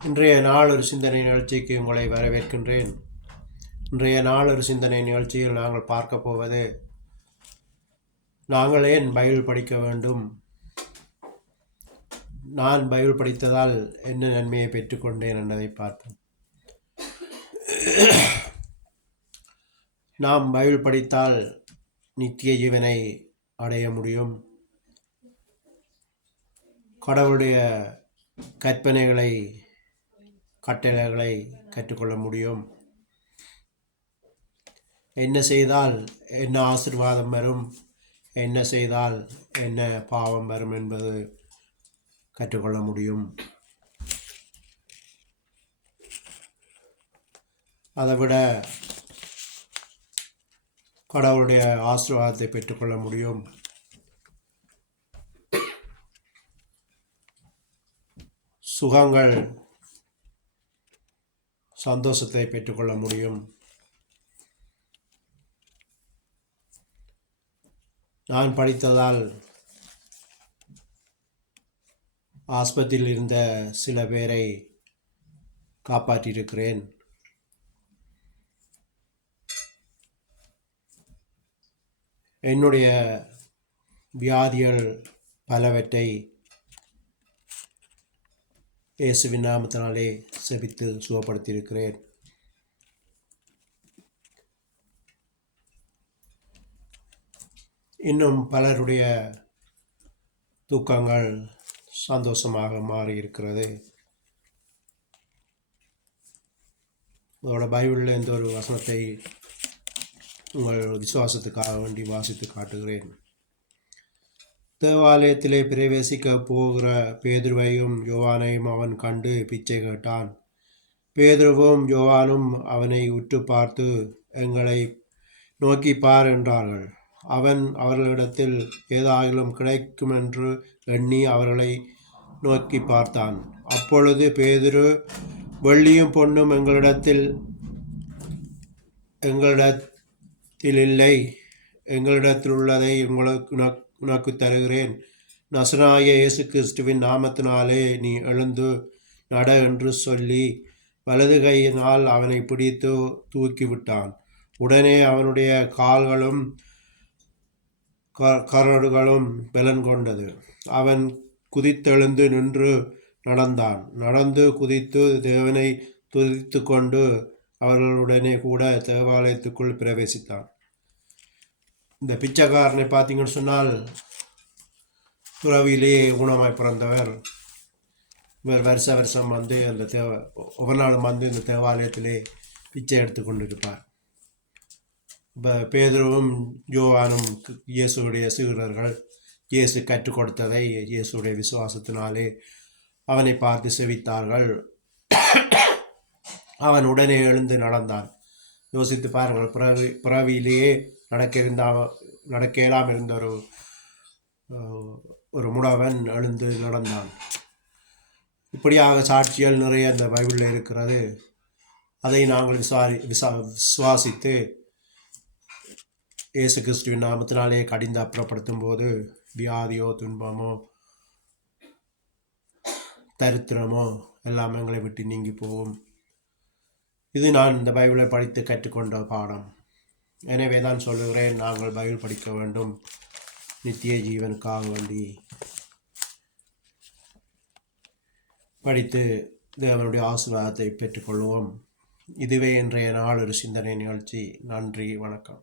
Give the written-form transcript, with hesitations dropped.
இன்றைய நாள் ஒரு சிந்தனை நிகழ்ச்சிக்கு உங்களை வரவேற்கின்றேன். இன்றைய நாள் ஒரு சிந்தனை நிகழ்ச்சியில் நாங்கள் பார்க்க போவது, நாங்கள் ஏன் பைபிள் படிக்க வேண்டும், நான் பைபிள் படித்ததால் என்ன நன்மையை பெற்றுக்கொண்டேன் என்பதை பார்ப்போம். நாம் பைபிள் படித்தால் நித்திய ஜீவனை அடைய முடியும். கடவுளுடைய கற்பனைகளை, கட்டளைகளை கற்றுக்கொள்ள முடியும். என்ன செய்தால் என்ன ஆசீர்வாதம் வரும், என்ன செய்தால் என்ன பாவம் வரும் என்பது கற்றுக்கொள்ள முடியும். அதைவிட கடவுளுடைய ஆசீர்வாதத்தை பெற்றுக்கொள்ள முடியும். சுகங்கள், சந்தோஷத்தை பெற்றுக்கொள்ள முடியும். நான் படித்ததால் ஆஸ்பத்திரியில் இருந்த சில பேரை காப்பாற்றியிருக்கிறேன். என்னுடைய வியாதிகள் பலவற்றை இயேசுவின் நாமத்தினாலே செபித்து சுகப்படுத்தியிருக்கிறேன். இன்னும் பலருடைய தூக்கங்கள் சந்தோஷமாக மாறியிருக்கிறது. அதோட பைபிளில் எந்த ஒரு வசனத்தை உங்கள் விசுவாசத்துக்காக வேண்டி வாசித்து காட்டுகிறேன். தேவாலயத்திலே பிரவேசிக்க போகிற பேதுருவையும் யோவானையும் அவன் கண்டு பிச்சை கேட்டான். பேதுருவும் யோவானும் அவனை உற்று பார்த்து, எங்களை நோக்கி பார் என்றார்கள். அவன் அவர்களிடத்தில் ஏதாகிலும் கிடைக்கும் என்று எண்ணி அவர்களை நோக்கி பார்த்தான். அப்பொழுது பேதுரு, வெள்ளியும் பொன்னும் எங்களிடத்தில் இல்லை, எங்களிடத்தில் உள்ளதை உனக்கு தருகிறேன். நசராய இயேசு கிறிஸ்துவின் நாமத்தினாலே நீ எழுந்து நட என்று சொல்லி வலது கையினால் அவனை பிடித்து தூக்கிவிட்டான். உடனே அவனுடைய கால்களும் கரடுகளும் பலன் கொண்டது. அவன் குதித்தெழுந்து நின்று நடந்தான். நடந்து குதித்து தேவனை துதித்து கொண்டு அவர்களுடனே கூட தேவாலயத்துக்குள் பிரவேசித்தான். இந்த பிச்சைக்காரனை பார்த்தீங்கன்னு சொன்னால், துறவிலே ஊனமாய் பிறந்தவர். இவர் வருஷம் வந்து அந்த ஒவ்வொரு நாளும் வந்து இந்த தேவாலயத்திலே பிச்சை எடுத்து கொண்டிருப்பார். இப்போ பேதுருவும் யோவானும் இயேசுடைய சீடர்கள். இயேசு கற்றுக் கொடுத்ததை இயேசுடைய விசுவாசத்தினாலே அவனை பார்த்து செவித்தார்கள். அவன் உடனே எழுந்து நடந்தான். யோசித்து பாருங்கள், பிறவியிலேயே நடக்கலாம் இருந்த ஒரு முடவன் எழுந்து நடந்தான். இப்படியாக சாட்சிகள் நிறைய அந்த பைபிளில் இருக்கிறது. அதை நாங்கள் விசுவாசித்து இயேசு கிறிஸ்துவின் நாமத்தினாலே கடிந்து அப்புறப்படுத்தும் போது வியாதியோ துன்பமோ தரித்திரமோ எல்லாம் எங்களை விட்டு நீங்கி போகும். இது நான் இந்த பைபிளை படித்து கற்றுக்கொண்ட பாடம். எனவே தான் சொல்லுகிறேன், நாங்கள் பைபிள் படிக்க வேண்டும், நித்திய ஜீவனுக்காக வேண்டி படித்து தேவனுடைய ஆசீர்வாதத்தை பெற்றுக்கொள்வோம். இதுவே இன்றைய நாள் ஒரு சிந்தனை நிகழ்ச்சி. நன்றி, வணக்கம்.